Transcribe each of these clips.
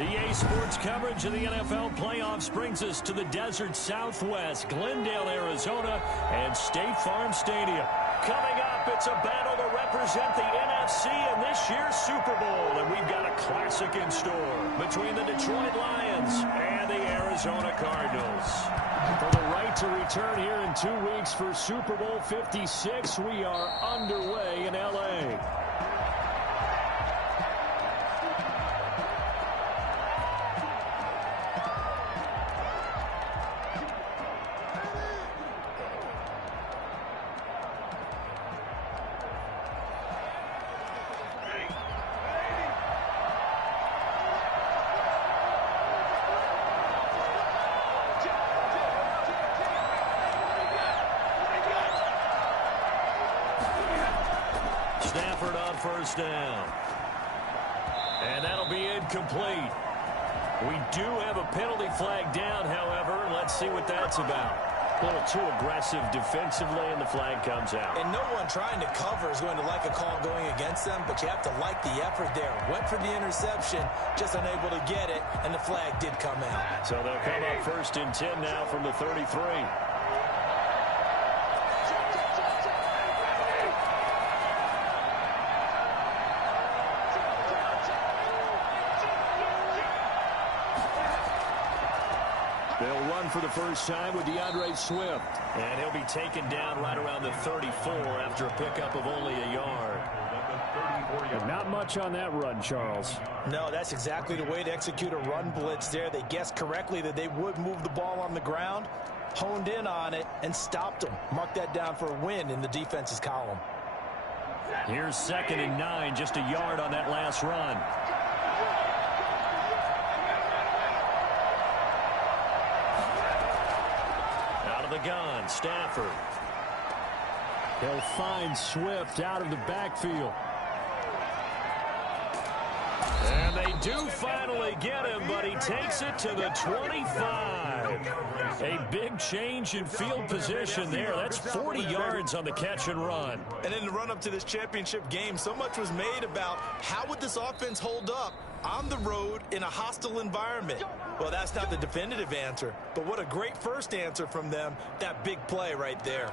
EA Sports coverage of the NFL playoffs brings us to the desert Southwest, Glendale, Arizona, and State Farm Stadium. Coming up, it's a battle to represent the NFC in this year's Super Bowl, and we've got a classic in store between the Detroit Lions and the Arizona Cardinals. For the right to return here in 2 weeks for Super Bowl 56, we are underway in L.A. Stafford on first down. And that'll be incomplete. We do have a penalty flag down, however. Let's see what that's about. A little too aggressive defensively, and the flag comes out. And no one trying to cover is going to like a call going against them, but you have to like the effort there. Went for the interception, just unable to get it, and the flag did come out. So they'll come up 1st and 10 now from the 33. They'll run for the first time with DeAndre Swift. And he'll be taken down right around the 34 after a pickup of only a yard. But not much on that run, Charles. No, that's exactly the way to execute a run blitz there. They guessed correctly that they would move the ball on the ground, honed in on it, and stopped them. Mark that down for a win in the defense's column. Here's 2nd and 9, just a yard on that last run. The gun, Stafford. He'll find Swift out of the backfield. And they do finally get him, but he takes it to the 25. A big change in field position there. That's 40 yards on the catch and run. And in the run-up to this championship game, so much was made about how would this offense hold up on the road in a hostile environment. Well, that's not the definitive answer, but what a great first answer from them, that big play right there.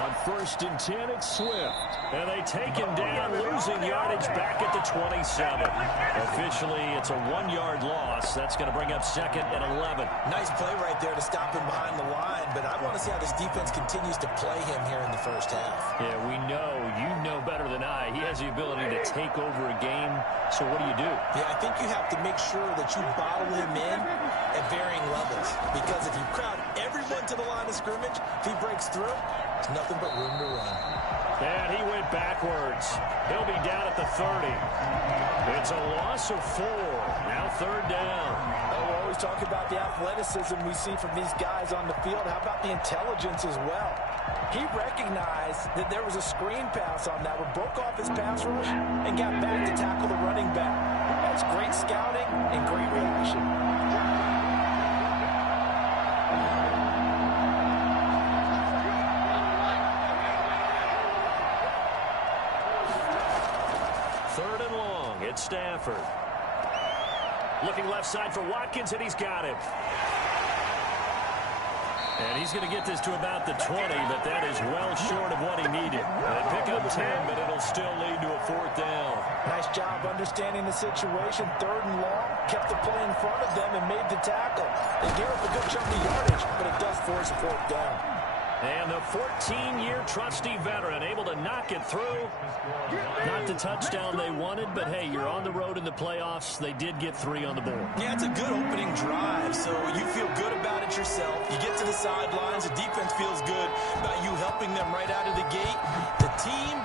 On 1st and 10, it's Swift. And they take him down, losing yardage back at the 27. Officially, it's a 1-yard loss. That's going to bring up 2nd and 11. Nice play right there to stop him behind the line, but I want to see how this defense continues to play him here in the first half. Yeah, we know. You know better than I. He has the ability to take over a game. So what do you do? Yeah, I think you have to make sure that you bottle him in at varying levels, because if you crowd everyone to the line of scrimmage, if he breaks through, there's nothing but room to run. And he went backwards. He'll be down at the 30. It's a loss of 4. Now 3rd down. We always talk about the athleticism we see from these guys on the field. How about the intelligence as well? He recognized that there was a screen pass on that one, broke off his pass rush, and got back to tackle the running back. That's great scouting and great reaction. It's Stafford. Looking left side for Watkins, and he's got it. And he's going to get this to about the 20, but that is well short of what he needed. They pick up 10, but it'll still lead to a 4th down. Nice job understanding the situation. 3rd and long, kept the play in front of them and made the tackle. They gave up a good chunk of yardage, but it does force a 4th down. And the 14-year trusty veteran able to knock it through. Not the touchdown they wanted, but hey, you're on the road in the playoffs. They did get 3 on the board. Yeah, it's a good opening drive, so you feel good about it yourself. You get to the sidelines, the defense feels good about you helping them right out of the gate. The team,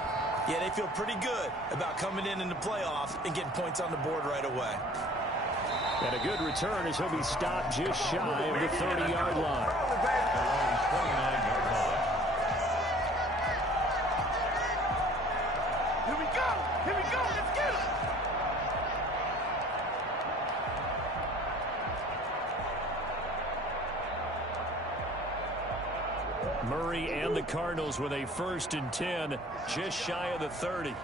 yeah, they feel pretty good about coming in the playoffs and getting points on the board right away. And a good return as he'll be stopped just shy of the 30-yard line. Here we go. Let's get him. Murray and the Cardinals with a 1st and 10, just shy of the 30.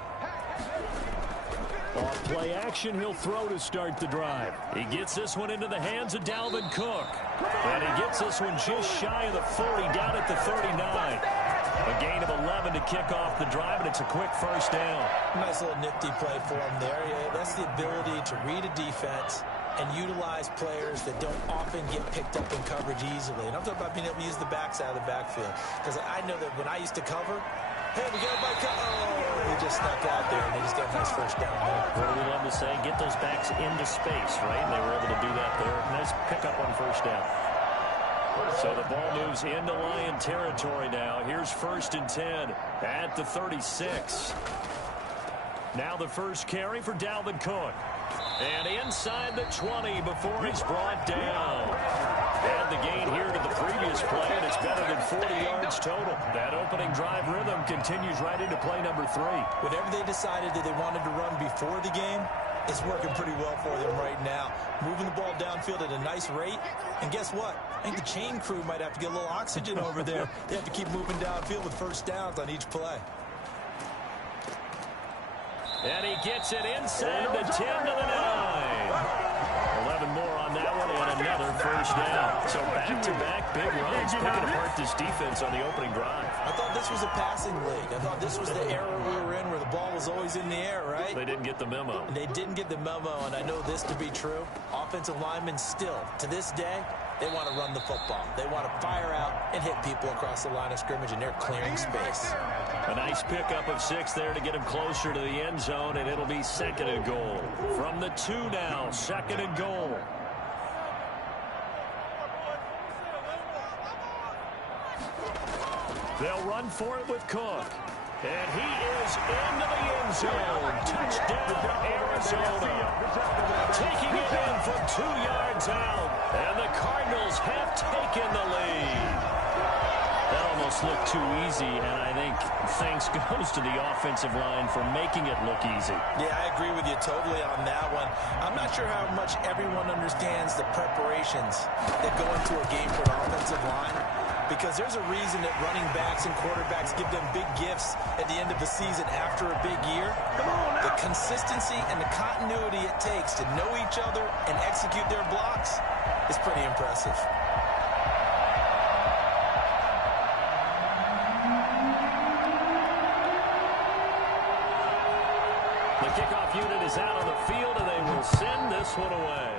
Off play action, he'll throw to start the drive. He gets this one into the hands of Dalvin Cook. And he gets this one just shy of the 40, down at the 39. A gain of 11 to kick off the drive, and it's a quick 1st down. Nice little nifty play for him there. Yeah, that's the ability to read a defense and utilize players that don't often get picked up in coverage easily. And I'm talking about being able to use the backside of the backfield. Because I know that when I used to cover, hey, we got by oh, he just snuck out there, and they just got a nice 1st down there. What do we love to say? Get those backs into space, right? And they were able to do that there. Nice pickup on 1st down. So the ball moves into Lion territory now. Here's 1st and 10 at the 36. Now the first carry for Dalvin Cook. And inside the 20 before he's brought down. And the gain here to the previous play, and it's better than 40 yards total. That opening drive rhythm continues right into play number 3. Whatever they decided that they wanted to run before the game, it's working pretty well for them right now. Moving the ball downfield at a nice rate. And guess what? I think the chain crew might have to get a little oxygen over there. They have to keep moving downfield with 1st downs on each play. And he gets it inside the 10 to the 9. 11 more on that one, and another 1st down. So back-to-back big runs, picking apart this defense on the opening drive. I thought this was a passing league. I thought this was the era we were in where the ball was always in the air, right? They didn't get the memo. They didn't get the memo, and I know this to be true. Offensive linemen still, to this day, they want to run the football. They want to fire out and hit people across the line of scrimmage, and they're clearing space. A nice pickup of 6 there to get him closer to the end zone, and it'll be 2nd and goal. From the 2 now, 2nd and goal. They'll run for it with Cook. And he is into the end zone. Touchdown, Arizona. Taking it in from 2 yards out. And the Cardinals have taken the lead. That almost looked too easy, and I think thanks goes to the offensive line for making it look easy. Yeah, I agree with you totally on that one. I'm not sure how much everyone understands the preparations that go into a game for an offensive line, because there's a reason that running backs and quarterbacks give them big gifts at the end of the season after a big year. The consistency and the continuity it takes to know each other and execute their blocks is pretty impressive. The kickoff unit is out on the field, and they will send this one away.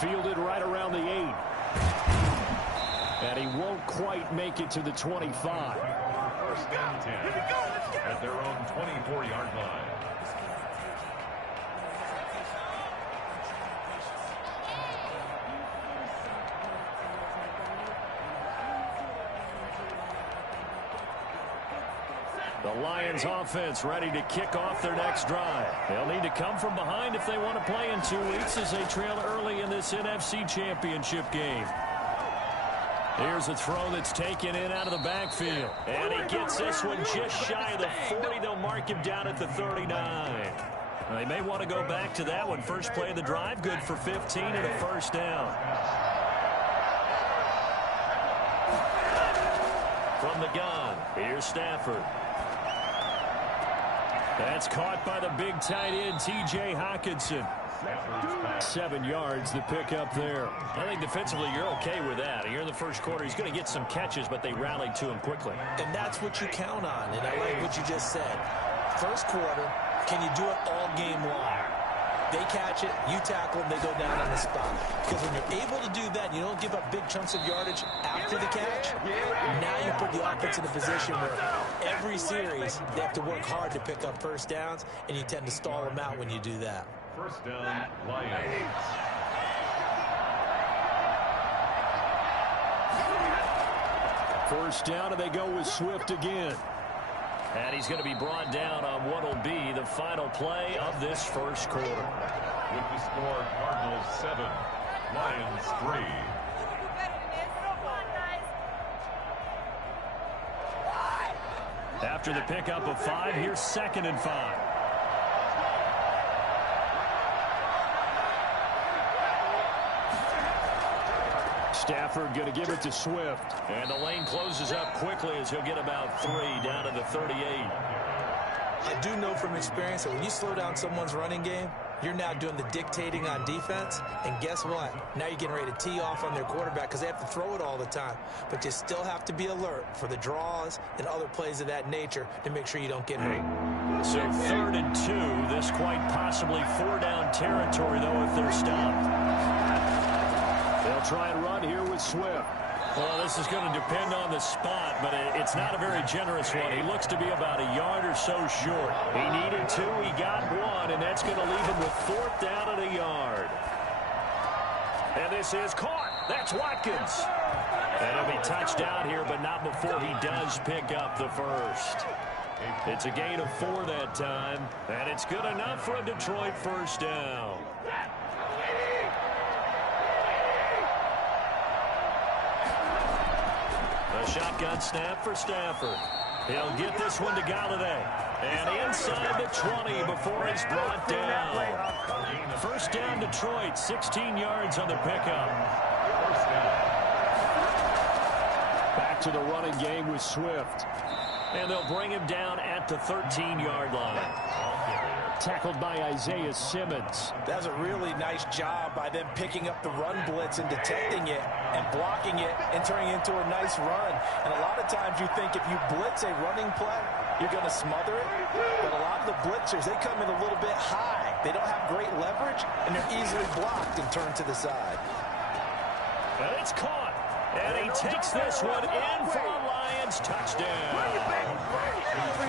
Fielded right around the 8. And he won't quite make it to the 25. 1st and 10 at their own 24-yard line. The Lions offense ready to kick off their next drive. They'll need to come from behind if they want to play in 2 weeks as they trail early in this NFC Championship game. Here's a throw that's taken in out of the backfield. And he gets this one just shy of the 40. They'll mark him down at the 39. They may want to go back to that one. First play of the drive, good for 15 and a 1st down. From the gun, here's Stafford. That's caught by the big tight end, T.J. Hockenson. 7 yards to pick up there. I think defensively you're okay with that. Here in the first quarter, he's going to get some catches, but they rallied to him quickly. And that's what you count on, and I like what you just said. First quarter, can you do it all game long? They catch it, you tackle them, they go down on the spot. Because when you're able to do that, you don't give up big chunks of yardage after the catch. Now you put the offense in a position where every series they have to work hard to pick up 1st downs, and you tend to stall them out when you do that. 1st down, Lions. First down, and they go with Swift again. And he's going to be brought down on what will be the final play of this first quarter. With the score, Cardinals 7, Lions 3. After the pickup of 5, here's 2nd and 5. Stafford going to give it to Swift. And the lane closes up quickly as he'll get about 3 down to the 38. I do know from experience that when you slow down someone's running game, you're now doing the dictating on defense. And guess what? Now you're getting ready to tee off on their quarterback because they have to throw it all the time. But you still have to be alert for the draws and other plays of that nature to make sure you don't get hurt. So 3rd and 2. This quite possibly 4-down territory, though, if they're stopped. They'll try and run here with Swift. Well, this is going to depend on the spot, but it's not a very generous one. He looks to be about a yard or so short. He needed 2, he got 1, and that's going to leave him with 4th down and a yard. And this is caught. That's Watkins. And he'll be touched down here, but not before he does pick up the first. It's a gain of 4 that time, and it's good enough for a Detroit first down. A shotgun snap for Stafford. He'll get this one to Galladay. And inside the 20 before he's brought down. First down Detroit, 16 yards on the pickup. Back to the running game with Swift. And they'll bring him down at the 13-yard line. Tackled by Isaiah Simmons. That's a really nice job by them picking up the run blitz and detecting it and blocking it and turning it into a nice run. And a lot of times you think if you blitz a running play, you're going to smother it. But a lot of the blitzers, they come in a little bit high. They don't have great leverage, and they're easily blocked and turned to the side. And it's caught. And he takes this one in for a Lions touchdown.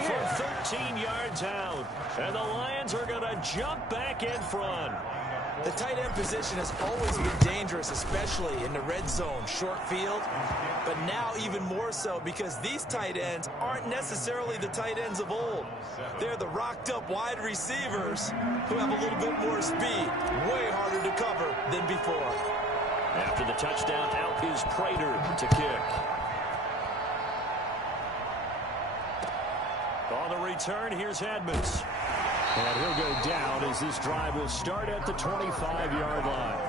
From 13 yards out. And the Lions are going to jump back in front. The tight end position has always been dangerous, especially in the red zone, short field. But now even more so because these tight ends aren't necessarily the tight ends of old. They're the rocked-up wide receivers who have a little bit more speed. Way harder to cover than before. After the touchdown, out is Prater to kick. On the return, here's Edmonds. And he'll go down as this drive will start at the 25-yard line.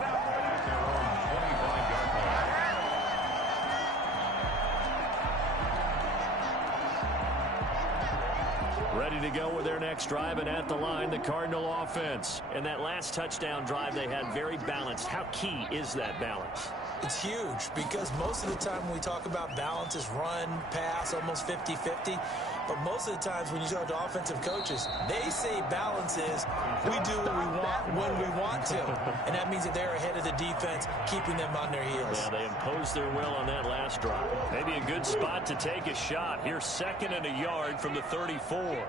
Ready to go with their next drive, and at the line, the Cardinal offense. And that last touchdown drive they had very balanced. How key is that balance? It's huge because most of the time when we talk about balance is run, pass, almost 50-50. But most of the times when you talk to offensive coaches, they say balance is we do what we want when we want to. And that means that they're ahead of the defense, keeping them on their heels. Yeah, they imposed their will on that last drive. Maybe a good spot to take a shot. Here's 2nd and a yard from the 34.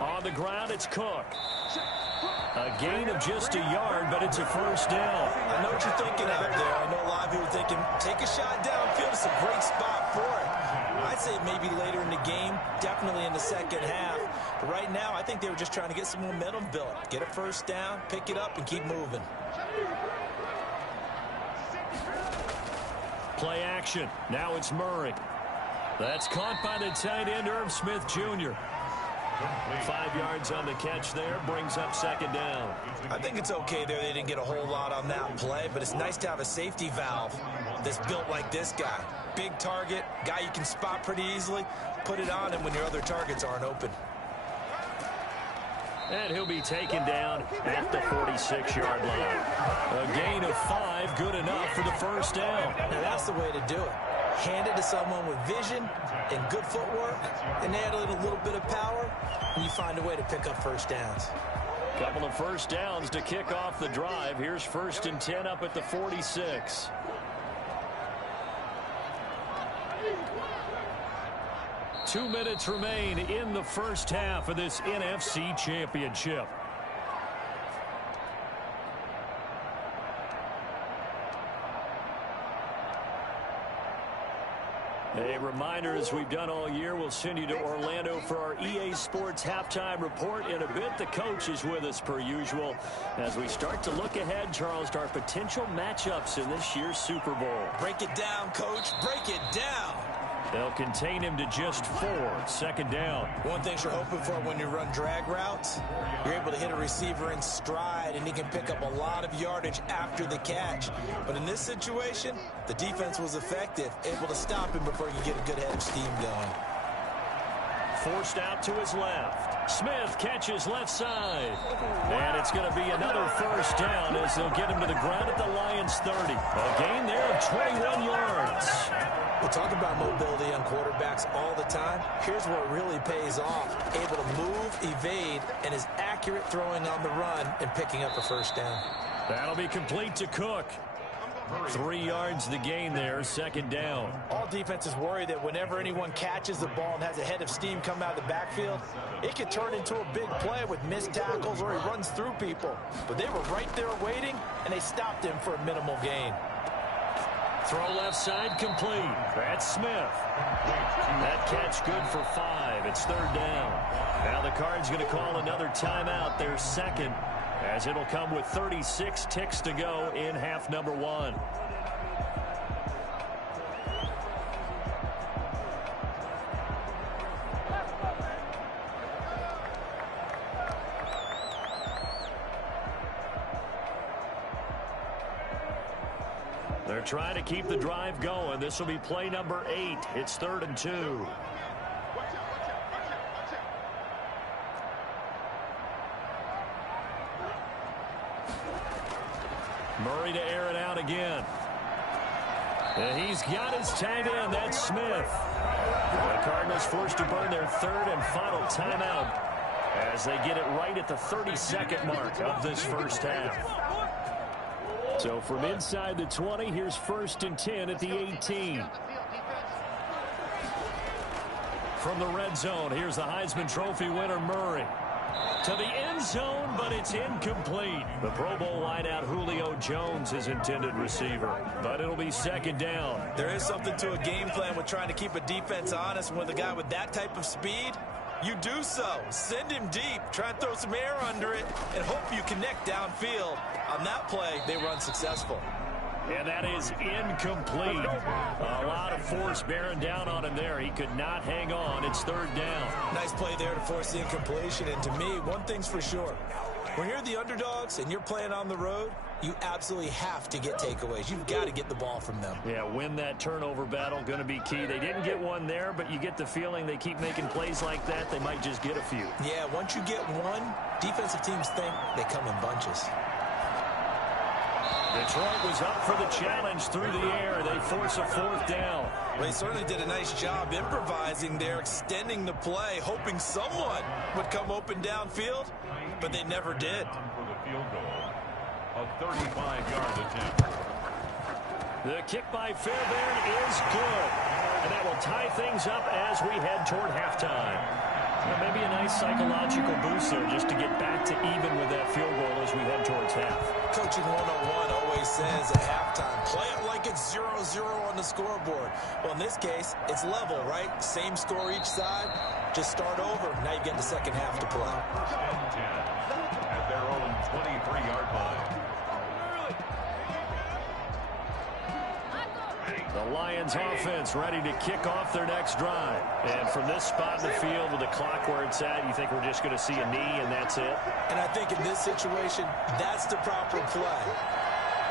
On the ground, it's Cook. A gain of just a yard, but it's a first down. I know what you're thinking out there. I know a lot of people are thinking, take a shot downfield. It's a great spot for it. I'd say maybe later in the game, definitely in the second half. But right now, I think they were just trying to get some momentum built. Get a first down, pick it up, and keep moving. Play action. Now it's Murray. That's caught by the tight end, Irv Smith Jr. 5 yards on the catch there, brings up 2nd down. I think it's okay there. They didn't get a whole lot on that play, but it's nice to have a safety valve that's built like this guy. Big target, guy you can spot pretty easily. Put it on him when your other targets aren't open. And he'll be taken down at the 46-yard line. A gain of 5, good enough for the first down. Now that's the way to do it. Hand it to someone with vision and good footwork, and add in a little bit of power, and you find a way to pick up first downs. Couple of first downs to kick off the drive. Here's 1st and 10 up at the 46. Two minutes remain in the first half of this NFC Championship. A reminder, as we've done all year, we'll send you to Orlando for our EA Sports halftime report. In a bit, the coach is with us per usual as we start to look ahead, Charles, to our potential matchups in this year's Super Bowl. Break it down, Coach. Break it down. They'll contain him to just 4. Second down. One thing you're hoping for when you run drag routes, you're able to hit a receiver in stride, and he can pick up a lot of yardage after the catch. But in this situation, the defense was effective, able to stop him before he could get a good head of steam going. Forced out to his left. Smith catches left side. And it's going to be another first down as they'll get him to the ground at the Lions' 30. A gain there of 21 yards. We talk about mobility on quarterbacks all the time. Here's where it really pays off. Able to move, evade, and is accurate throwing on the run and picking up a first down. That'll be complete to Cook. 3 yards the gain there, second down. All defenses worry that whenever anyone catches the ball and has a head of steam come out of the backfield, it could turn into a big play with missed tackles or he runs through people. But they were right there waiting, and they stopped him for a minimal gain. Throw left side complete. That's Smith. That catch good for 5. It's third down. Now the Cards going to call another timeout, their second, as it'll come with 36 ticks to go in half number 1. They're trying to keep the drive going. This will be play number 8. It's 3rd and 2. Murray to air it out again. And he's got his tight end. That's Smith. The Cardinals forced to burn their 3rd and final timeout as they get it right at the 32nd mark of this first half. So from inside the 20, here's 1st and 10 at the 18. From the red zone, here's the Heisman Trophy winner, Murray. To the end zone, but it's incomplete. The Pro Bowl wideout Julio Jones is intended receiver, but it'll be second down. There is something to a game plan with trying to keep a defense honest. With a guy with that type of speed, you do so. Send him deep, try and throw some air under it, and hope you connect downfield. On that play, they were unsuccessful. And that is incomplete. A lot of force bearing down on him there. He could not hang on. It's third down. Nice play there to force the incompletion. And to me, one thing's for sure. When you're the underdogs and you're playing on the road, you absolutely have to get takeaways. You've got to get the ball from them. Yeah, win that turnover battle, going to be key. They didn't get one there, but you get the feeling they keep making plays like that, they might just get a few. Yeah, once you get one, defensive teams think they come in bunches. Detroit was up for the challenge through the air. They force a 4th down. Well, they certainly did a nice job improvising there, extending the play, hoping someone would come open downfield, but they never did. For the field goal, a 35-yard attempt. The kick by Fairbairn is good, and that will tie things up as we head toward halftime. Well, maybe a nice psychological boost there just to get back to even with that field goal as we head towards half. Coaching 101 always says at halftime, play it like it's 0-0 on the scoreboard. Well, in this case, it's level, right? Same score each side. Just start over. Now you get the second half to play. 10-10 at their own 23-yard line. The Lions offense ready to kick off their next drive. And from this spot in the field with the clock where it's at, you think we're just going to see a knee and that's it? And I think in this situation, that's the proper play.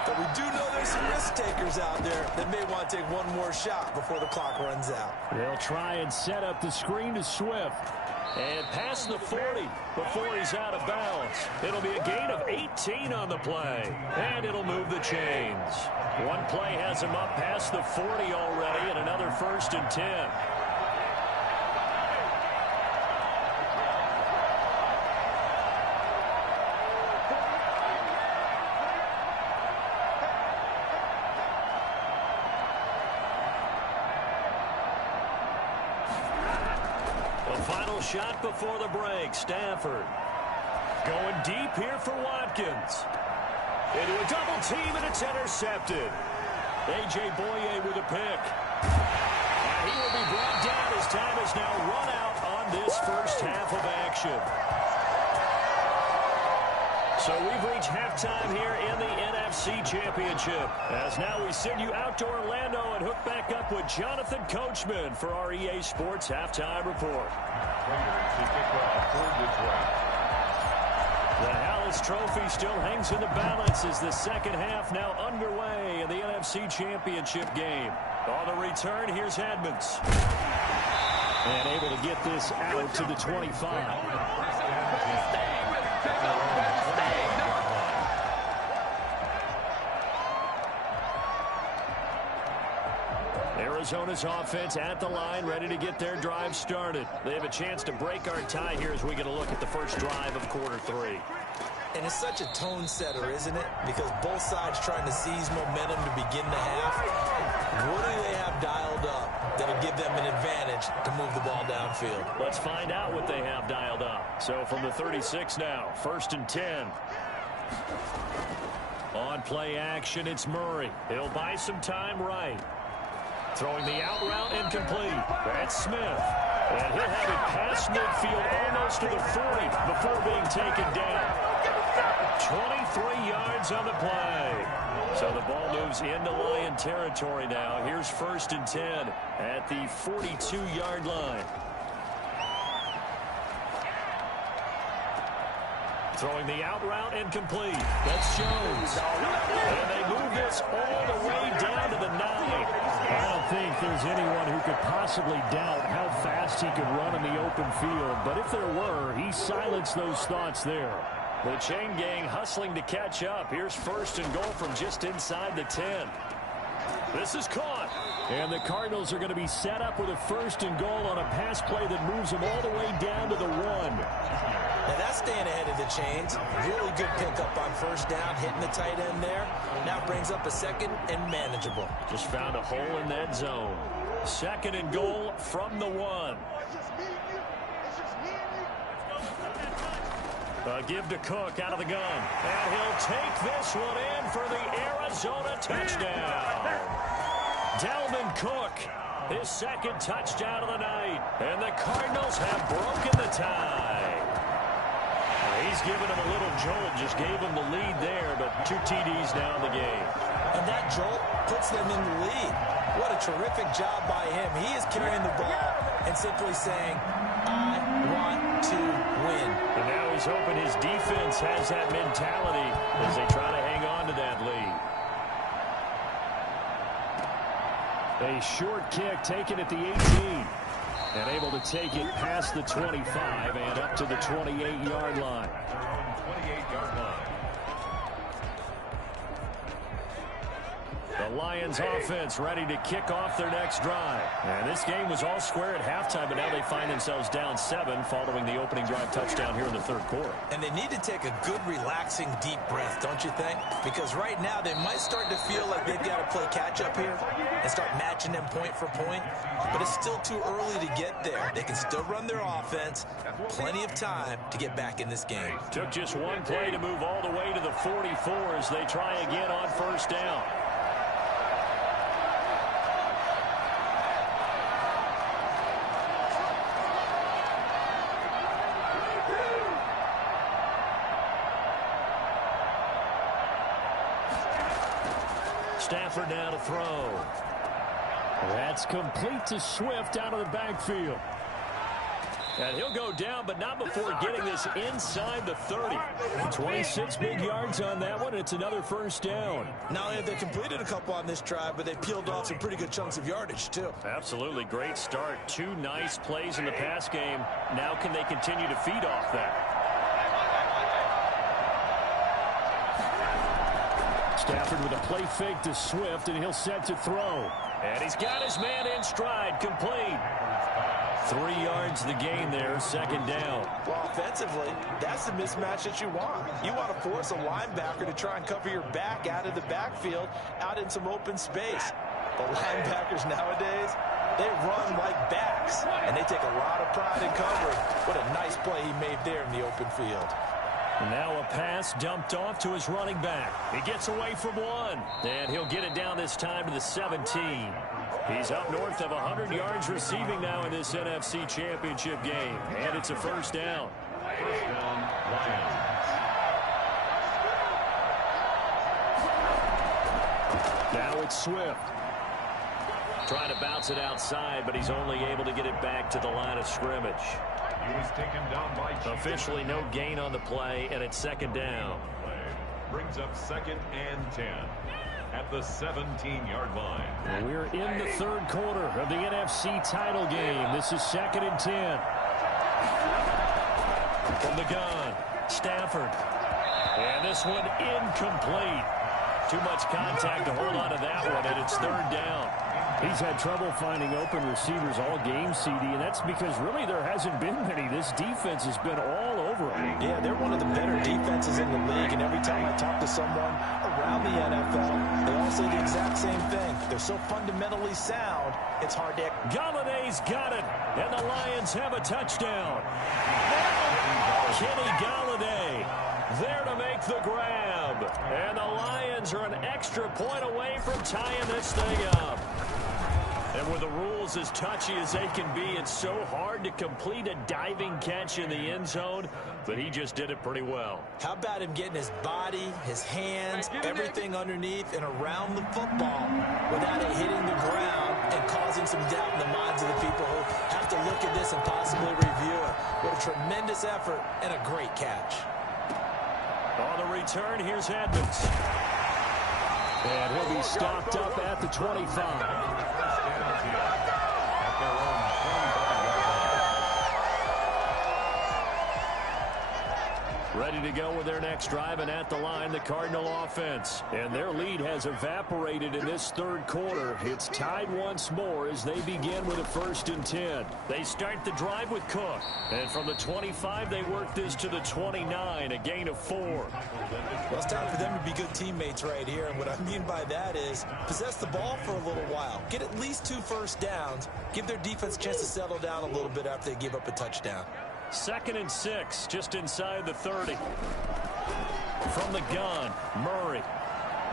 But we do know there's some risk takers out there that may want to take one more shot before the clock runs out. They'll try and set up the screen to Swift. And past the 40 before he's out of bounds. It'll be a gain of 18 on the play. And it'll move the chains. One play has him up past the 40 already, and another 1st and 10. Shot before the break. Stafford going deep here for Watkins. Into a double team, and it's intercepted. A.J. Boye with a pick. And he will be brought down as time is now run out on this first half of action. So we've reached halftime here in the NFC Championship. As now we send you out to Orlando and hook back up with Jonathan Coachman for our EA Sports Halftime Report. The Hallis Trophy still hangs in the balance as the second half now underway in the NFC Championship game. On the return, here's Edmonds. And able to get this out to the 25. Arizona's offense at the line, ready to get their drive started. They have a chance to break our tie here as we get a look at the first drive of quarter 3. And it's such a tone setter, isn't it? Because both sides trying to seize momentum to begin the half. What do they have dialed up that'll give them an advantage to move the ball downfield? Let's find out what they have dialed up. So from the 36 now, 1st and 10. On play action, it's Murray. He'll buy some time right. Throwing the out route incomplete. That's Smith. And he'll have it past midfield almost to the 40 before being taken down. 23 yards on the play. So the ball moves into Lion territory now. Here's 1st and 10 at the 42-yard line. Throwing the out route incomplete. That's Jones. And they move this all the way down to the 9. I don't think there's anyone who could possibly doubt how fast he could run in the open field. But if there were, he silenced those thoughts there. The chain gang hustling to catch up. Here's 1st and goal from just inside the 10. This is caught. And the Cardinals are going to be set up with a 1st and goal on a pass play that moves them all the way down to the 1. Now that's staying ahead of the chains. Really good pickup on 1st down, hitting the tight end there. Now brings up a 2nd and manageable. Just found a hole in that zone. 2nd and goal from the 1. A give to Cook out of the gun. And he'll take this one in for the Arizona touchdown. Dalvin Cook, his 2nd touchdown of the night. And the Cardinals have broken the tie. He's given him a little jolt, just gave him the lead there, but 2 TDs now in the game. And that jolt puts them in the lead. What a terrific job by him. He is carrying the ball and simply saying, I want to win. And now he's hoping his defense has that mentality as they try to hang on to that lead. A short kick taken at the 18. And able to take it past the 25 and up to the 28-yard line. 28-yard line. The Lions offense ready to kick off their next drive. And this game was all square at halftime, but now they find themselves down 7 following the opening drive touchdown here in the 3rd quarter. And they need to take a good, relaxing, deep breath, don't you think? Because right now they might start to feel like they've got to play catch-up here and start matching them point for point. But it's still too early to get there. They can still run their offense. Plenty of time to get back in this game. Took just one play to move all the way to the 44 as they try again on 1st down. Stafford now to throw. That's complete to Swift out of the backfield. And he'll go down, but not before getting this inside the 30. 26 big yards on that one. It's another 1st down. Not only have they completed a couple on this drive, but they peeled off some pretty good chunks of yardage, too. Absolutely. Great start. 2 nice plays in the pass game. Now can they continue to feed off that? Stafford with a play fake to Swift, and he'll set to throw. And he's got his man in stride, complete. 3 yards the gain there, 2nd down. Well, offensively, that's the mismatch that you want. You want to force a linebacker to try and cover your back out of the backfield, out in some open space. But linebackers nowadays, they run like backs, and they take a lot of pride in covering. What a nice play he made there in the open field. Now a pass dumped off to his running back. He gets away from one, and he'll get it down this time to the 17. He's up north of 100 yards receiving now in this NFC Championship game, and it's a 1st down. 1st down, Lions. Now it's Swift. Trying to bounce it outside, but he's only able to get it back to the line of scrimmage. He was taken down by Officially no gain on the play, and it's second down. Brings up 2nd and 10 at the 17-yard line. We're in the third quarter of the NFC title game. This is 2nd and 10. From the gun, Stafford. And this one incomplete. Too much contact to hold on to that one, and it's third down. He's had trouble finding open receivers all game, CD, and that's because really there hasn't been many. This defense has been all over him. Yeah, they're one of the better defenses in the league, and every time I talk to someone around the NFL, they all say the exact same thing. They're so fundamentally sound, it's hard to... Galladay's got it, and the Lions have a touchdown. Kenny Galladay there to make the grab, and the Lions are an extra point away from tying this thing up. And with the rules as touchy as they can be, it's so hard to complete a diving catch in the end zone, but he just did it pretty well. How about him getting his body, his hands, everything underneath and around the football without it hitting the ground and causing some doubt in the minds of the people who have to look at this and possibly review it. What a tremendous effort and a great catch. On the return, here's Edmonds. And he'll be stopped up at the 25. Ready to go with their next drive, and at the line, the Cardinal offense. And their lead has evaporated in this third quarter. It's tied once more as they begin with a 1st and 10. They start the drive with Cook. And from the 25, they work this to the 29, a gain of 4. Well, it's time for them to be good teammates right here. And what I mean by that is possess the ball for a little while. Get at least 2 first downs. Give their defense a chance to settle down a little bit after they give up a touchdown. 2nd and 6, just inside the 30. From the gun, Murray.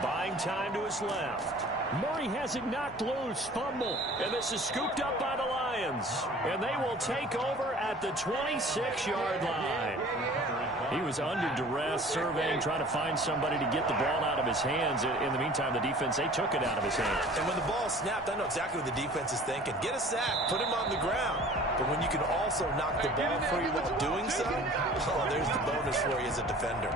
Buying time to his left. Murray has it knocked loose, fumble. And this is scooped up by the Lions. And they will take over at the 26-yard line. He was under duress, surveying, trying to find somebody to get the ball out of his hands. In the meantime, the defense, they took it out of his hands. And when the ball snapped, I know exactly what the defense is thinking. Get a sack, put him on the ground. But when you can also knock the ball free while doing so, oh, there's the bonus for you as a defender.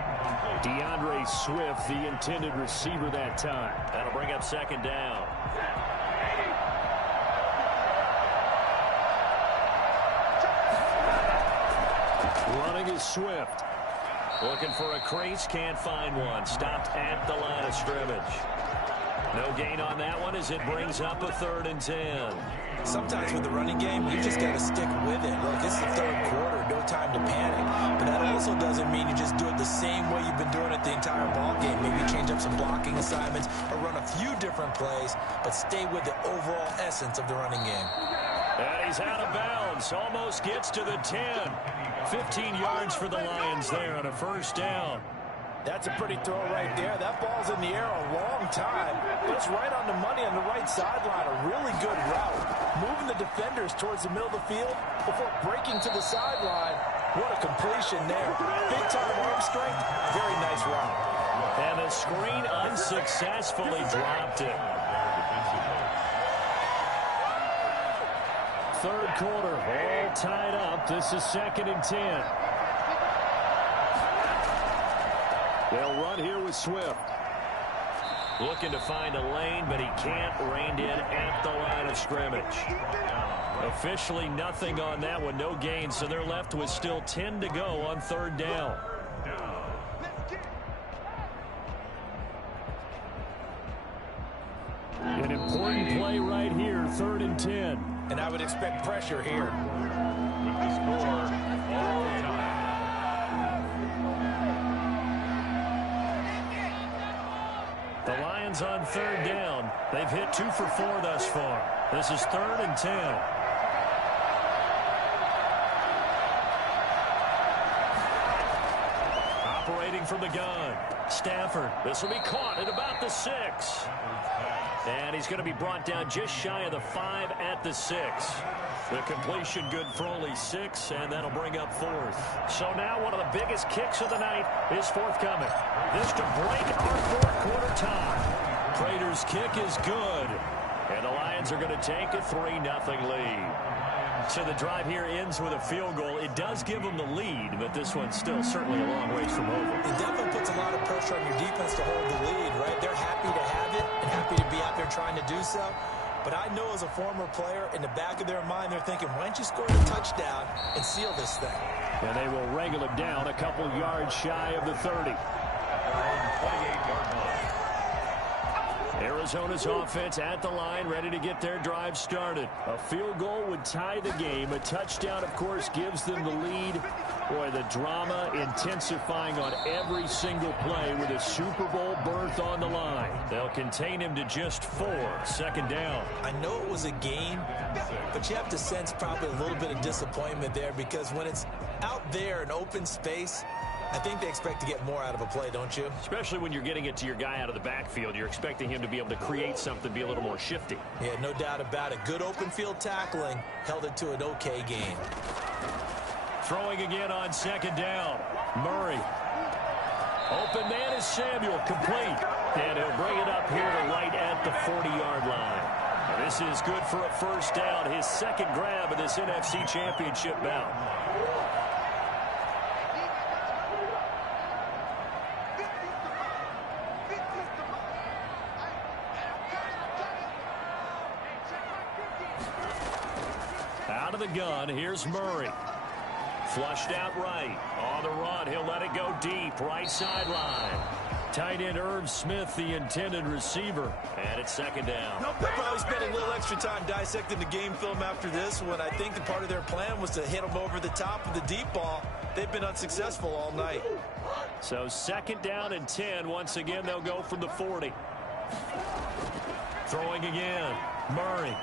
DeAndre Swift, the intended receiver that time. That'll bring up 2nd down. Running is Swift. Looking for a crease, can't find one. Stopped at the line of scrimmage. No gain on that one as it brings up a 3rd and 10. Sometimes with the running game, you just got to stick with it. Look, it's the third quarter, no time to panic. But that also doesn't mean you just do it the same way you've been doing it the entire ball game. Maybe change up some blocking assignments or run a few different plays, but stay with the overall essence of the running game. And he's out of bounds. Almost gets to the 10. 15 yards for the Lions there on a 1st down. That's a pretty throw right there. That ball's in the air a long time, but it's right on the money on the right sideline. A really good route. Moving the defenders towards the middle of the field before breaking to the sideline. What a completion there. Big-time arm strength. Very nice route. And the screen unsuccessfully dropped it. Third quarter, all tied up. This is 2nd and 10. They'll run here with Swift. Looking to find a lane, but he can't. Reined in at the line of scrimmage. Officially nothing on that one, no gain, so they're left with still 10 to go on 3rd down. An important play right here, 3rd and 10. And I would expect pressure here. With the score, all time. The Lions on 3rd down. They've hit 2 for 4 thus far. This is 3rd and 10. Operating from the gun. Stafford. This will be caught at about the 6. And he's going to be brought down just shy of the 5 at the 6. The completion good for only 6, and that'll bring up 4th. So now one of the biggest kicks of the night is forthcoming. This to break our 4th quarter tie. Prater's kick is good. And the Lions are going to take a 3-0 lead. So the drive here ends with a field goal. It does give them the lead, but this one's still certainly a long ways from over. It definitely puts a lot of pressure on your defense to hold the lead, right? They're happy to have it and happy to be out there trying to do so. But I know as a former player, in the back of their mind, they're thinking, why don't you score a touchdown and seal this thing? And they will wrangle it down a couple yards shy of the 30. 28-yard line. Arizona's offense at the line, ready to get their drive started. A field goal would tie the game. A touchdown, of course, gives them the lead. Boy, the drama intensifying on every single play with a Super Bowl berth on the line. They'll contain him to just 4. 2nd down. I know it was a game, but you have to sense probably a little bit of disappointment there because when it's out there in open space, I think they expect to get more out of a play, don't you? Especially when you're getting it to your guy out of the backfield. You're expecting him to be able to create something, be a little more shifty. Yeah, no doubt about it. Good open field tackling held it to an okay game. Throwing again on 2nd down. Murray. Open man is Samuel, complete. And he'll bring it up here to right at the 40-yard line. This is good for a 1st down, his 2nd grab of this NFC Championship bout. Out of the gun, here's Murray. Flushed out right. On the run, he'll let it go deep. Right sideline. Tight end Irv Smith, the intended receiver. And it's 2nd down. They'll probably spend a little extra time dissecting the game film after this one. I think the part of their plan was to hit them over the top of the deep ball. They've been unsuccessful all night. So 2nd down and 10. Once again, they'll go from the 40. Throwing again. Murray.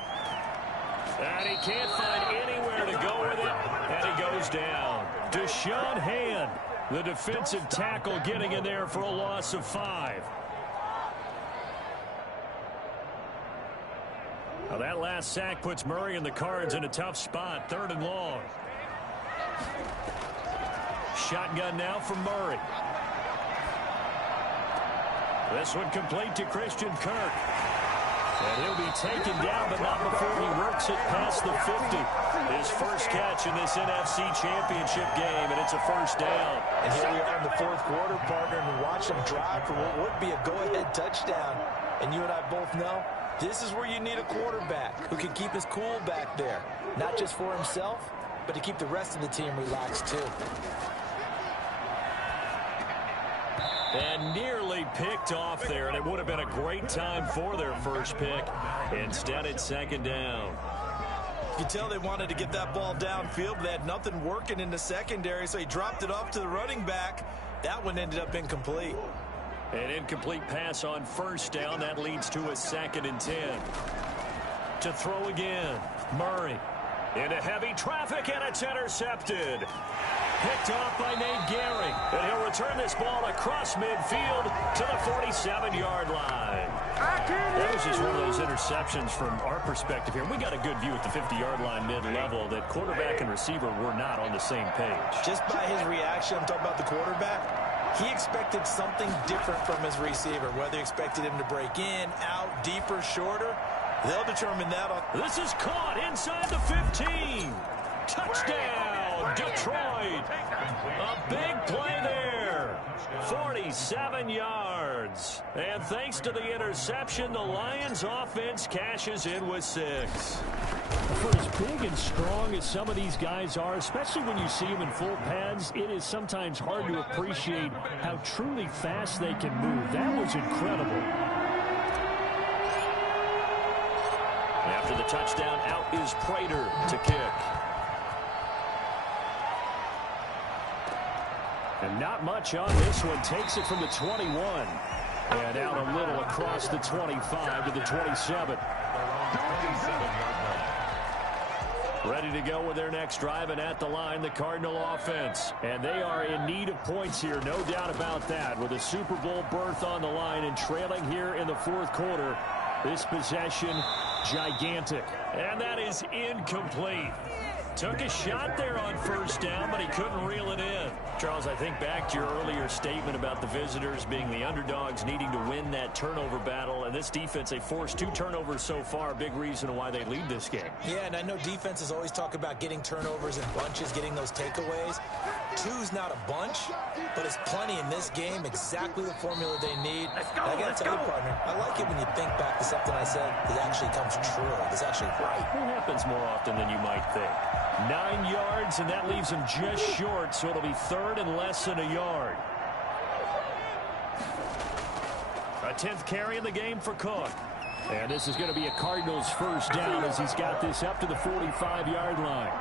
And he can't find anywhere to go with it. And he goes down. Deshaun Hand, the defensive tackle, getting in there for a loss of 5. Now that last sack puts Murray and the Cards in a tough spot. 3rd and long. Shotgun now from Murray. This one complete to Christian Kirk. And he'll be taken down, but not before he works it past the 50. His first catch in this NFC Championship game, and it's a 1st down. And here we are in the 4th quarter, partner, and watch him drive for what would be a go-ahead touchdown. And you and I both know this is where you need a quarterback who can keep his cool back there. Not just for himself, but to keep the rest of the team relaxed, too. And nearly picked off there, and it would have been a great time for their first pick. Instead, it's 2nd down. You can tell they wanted to get that ball downfield, but they had nothing working in the secondary, so he dropped it off to the running back. That one ended up incomplete. An incomplete pass on 1st down. That leads to a 2nd and 10. To throw again, Murray. Into heavy traffic, and it's intercepted. Picked off by Nate Gehring. And he'll return this ball across midfield to the 47-yard line. That was just one of those interceptions from our perspective here. We got a good view at the 50-yard line mid-level that quarterback and receiver were not on the same page. Just by his reaction, I'm talking about the quarterback, he expected something different from his receiver, whether he expected him to break in, out, deeper, shorter. They'll determine that. This is caught inside the 15. Touchdown, Detroit. A big play there. 47 yards. And thanks to the interception, the Lions offense cashes in with 6. For as big and strong as some of these guys are, especially when you see them in full pads, it is sometimes hard to appreciate how truly fast they can move. That was incredible. After the touchdown, out is Prater to kick. And not much on this one. Takes it from the 21. And out a little across the 25 to the 27. Ready to go with their next drive, and at the line, the Cardinal offense. And they are in need of points here, no doubt about that. With a Super Bowl berth on the line and trailing here in the 4th quarter. This possession, gigantic. And that is incomplete. Took a shot there on first down, but he couldn't reel it in. Charles, I think back to your earlier statement about the visitors being the underdogs, needing to win that turnover battle. And this defense, they forced 2 turnovers so far. Big reason why they lead this game. Yeah, and I know defenses always talk about getting turnovers in bunches, getting those takeaways. 2's not a bunch, but it's plenty in this game. Exactly the formula they need. I got to tell you, partner, I like it when you think back to something I said that actually comes true. It's actually right. It happens more often than you might think. 9 yards, and that leaves him just short, so it'll be 3rd and less than a yard. A 10th carry in the game for Cook. And this is going to be a Cardinals first down as he's got this up to the 45-yard line.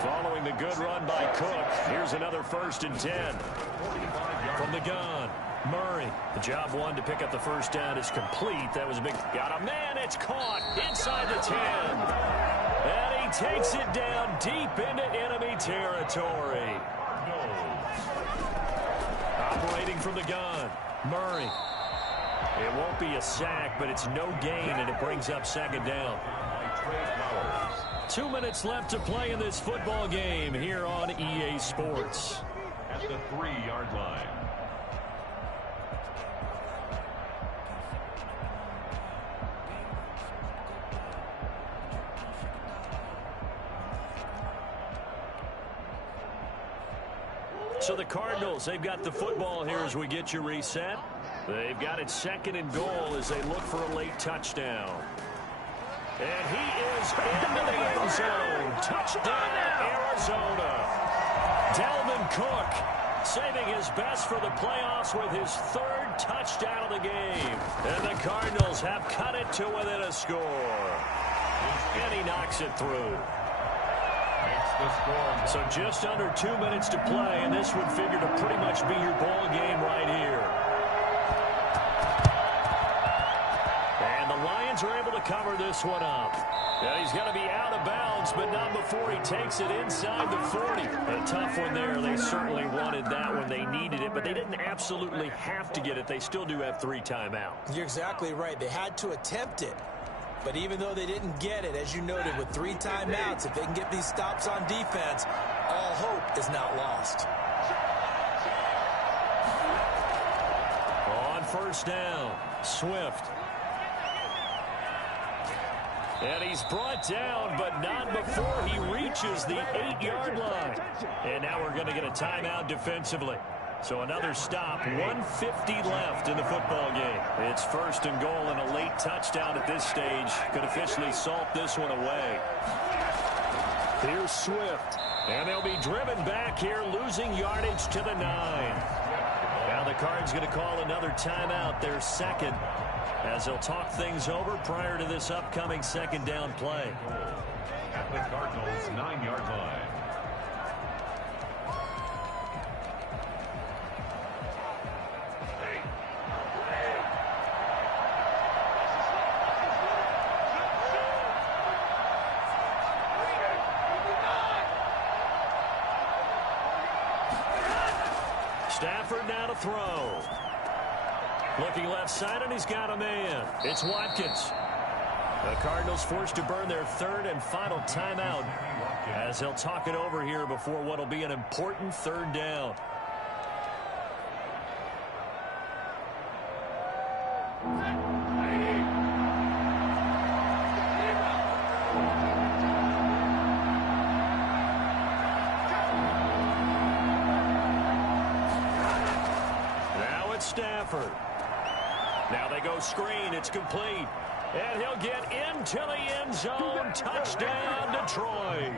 Following the good run by Cook, here's another 1st and 10. From the gun, Murray. The job one to pick up the first down is complete. That was a big... Got a man, it's caught inside the 10. And he takes it down deep into enemy territory. Operating from the gun, Murray. It won't be a sack, but it's no gain, and it brings up 2nd down. 2 minutes left to play in this football game here on EA Sports. At the 3-yard line. So the Cardinals, they've got the football here as we get you reset. They've got it 2nd and goal as they look for a late touchdown. And he is into the end zone. Touchdown, Arizona. Dalvin Cook saving his best for the playoffs with his 3rd touchdown of the game. And the Cardinals have cut it to within a score. And he knocks it through. So just under 2 minutes to play, and this would figure to pretty much be your ball game right here. And the Lions are able to cover this one up. And he's going to be out of bounds, but not before he takes it inside the 40. A tough one there. They certainly wanted that when they needed it, but they didn't absolutely have to get it. They still do have 3 timeouts. You're exactly right. They had to attempt it. But even though they didn't get it, as you noted, with 3 timeouts, if they can get these stops on defense, all hope is not lost. On first down, Swift. And he's brought down, but not before he reaches the 8-yard line. And now we're going to get a timeout defensively. So another stop, 1:50 left in the football game. It's 1st and goal, and a late touchdown at this stage could officially salt this one away. Here's Swift, and they'll be driven back here, losing yardage to the 9. Now the Cards going to call another timeout, their 2nd, as they'll talk things over prior to this upcoming 2nd down play. At the Cardinals' 9-yard line. Stafford now to throw. Looking left side, and he's got a man. It's Watkins. The Cardinals forced to burn their 3rd and final timeout as they'll talk it over here before what will be an important 3rd down. Stafford. Now they go screen. It's complete. And he'll get into the end zone. Touchdown, Detroit.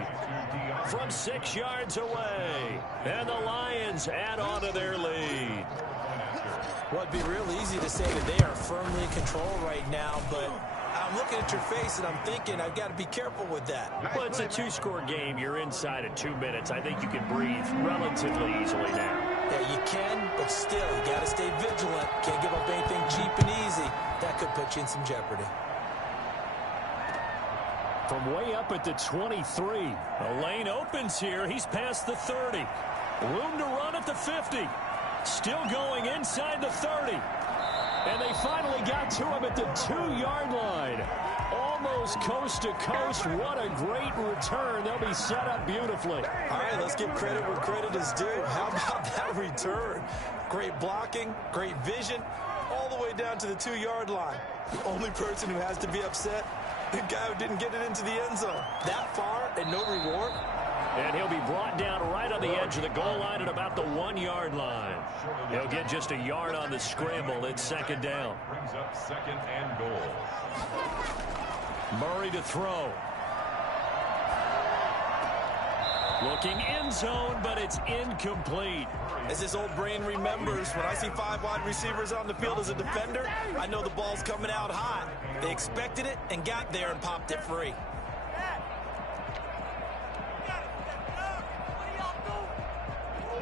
From 6 yards away. And the Lions add on to their lead. Well, it'd be real easy to say that they are firmly in control right now, but I'm looking at your face and I'm thinking I've got to be careful with that. Well, it's a 2-score game. You're inside of 2 minutes. I think you can breathe relatively easily now. Yeah, you can, but still, you got to stay vigilant. Can't give up anything cheap and easy. That could put you in some jeopardy. From way up at the 23. The lane opens here. He's past the 30. Room to run at the 50. Still going inside the 30. And they finally got to him at the 2-yard line. All almost coast to coast. What a great return. They'll be set up beautifully. All right, let's give credit where credit is due. How about that return? Great blocking, great vision, all the way down to the 2-yard line. The only person who has to be upset, the guy who didn't get it into the end zone. That far and no reward. And he'll be brought down right on the edge of the goal line at about the 1-yard line. He'll get just a yard on the scramble. It's second down. Brings up second and goal. Murray to throw. Looking end zone, but it's incomplete. As his old brain remembers, when I see 5 wide receivers on the field as a defender, I know the ball's coming out hot. They expected it and got there and popped it free.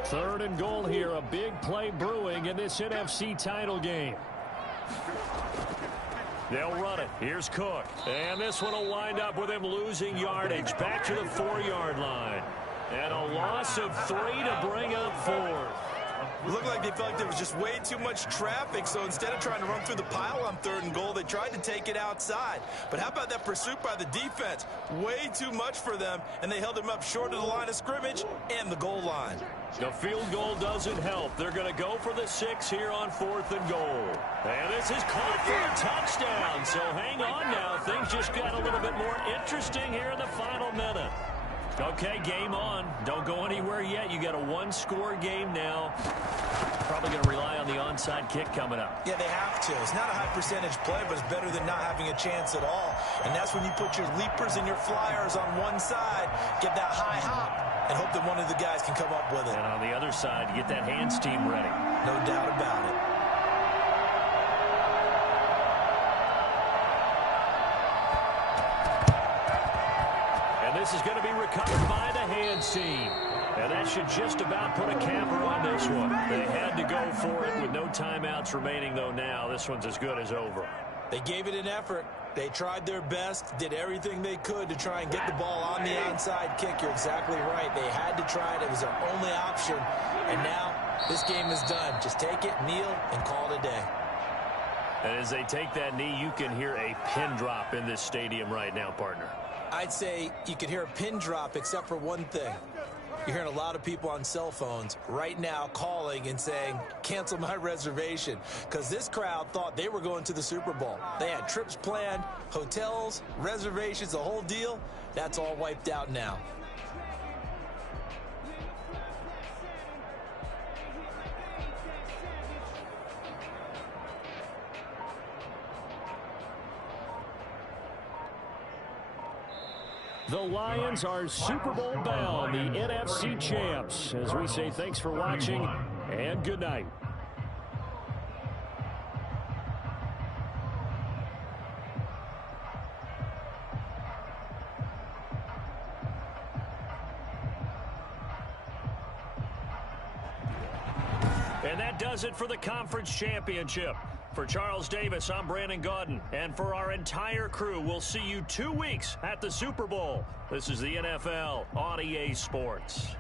Third and goal here, a big play brewing in this NFC title game. They'll run it. Here's Cook. And this one will wind up with him losing yardage. Back to the 4-yard line. And a loss of 3 to bring up 4. It looked like they felt like there was just way too much traffic, so instead of trying to run through the pile on 3rd and goal, they tried to take it outside. But how about that pursuit by the defense? Way too much for them, and they held him up short of the line of scrimmage and the goal line. The field goal doesn't help. They're going to go for the 6 here on 4th and goal. And this is caught for a touchdown. So hang on now. Things just got a little bit more interesting here in the final minute. Okay, game on. Don't go anywhere yet. You got a 1-score game now. Probably going to rely on the onside kick coming up. Yeah, they have to. It's not a high percentage play, but it's better than not having a chance at all. And that's when you put your leapers and your flyers on one side, get that high hop, and hope that one of the guys can come up with it. And on the other side, get that hands team ready. No doubt about it. This is going to be recovered by the hands team. And that should just about put a capper on this one. They had to go for it with no timeouts remaining, though now. This one's as good as over. They gave it an effort. They tried their best, did everything they could to try and get the ball on the onside kick. You're exactly right. They had to try it. It was their only option. And now this game is done. Just take it, kneel, and call it a day. And as they take that knee, you can hear a pin drop in this stadium right now, partner. I'd say you could hear a pin drop except for one thing. You're hearing a lot of people on cell phones right now calling and saying, cancel my reservation, because this crowd thought they were going to the Super Bowl. They had trips planned, hotels, reservations, the whole deal. That's all wiped out now. The Lions are Super Bowl bound, the NFC champs. As we say, thanks for watching and good night. And that does it for the conference championship. For Charles Davis, I'm Brandon Gaudin. And for our entire crew, we'll see you 2 weeks at the Super Bowl. This is the NFL on EA Sports.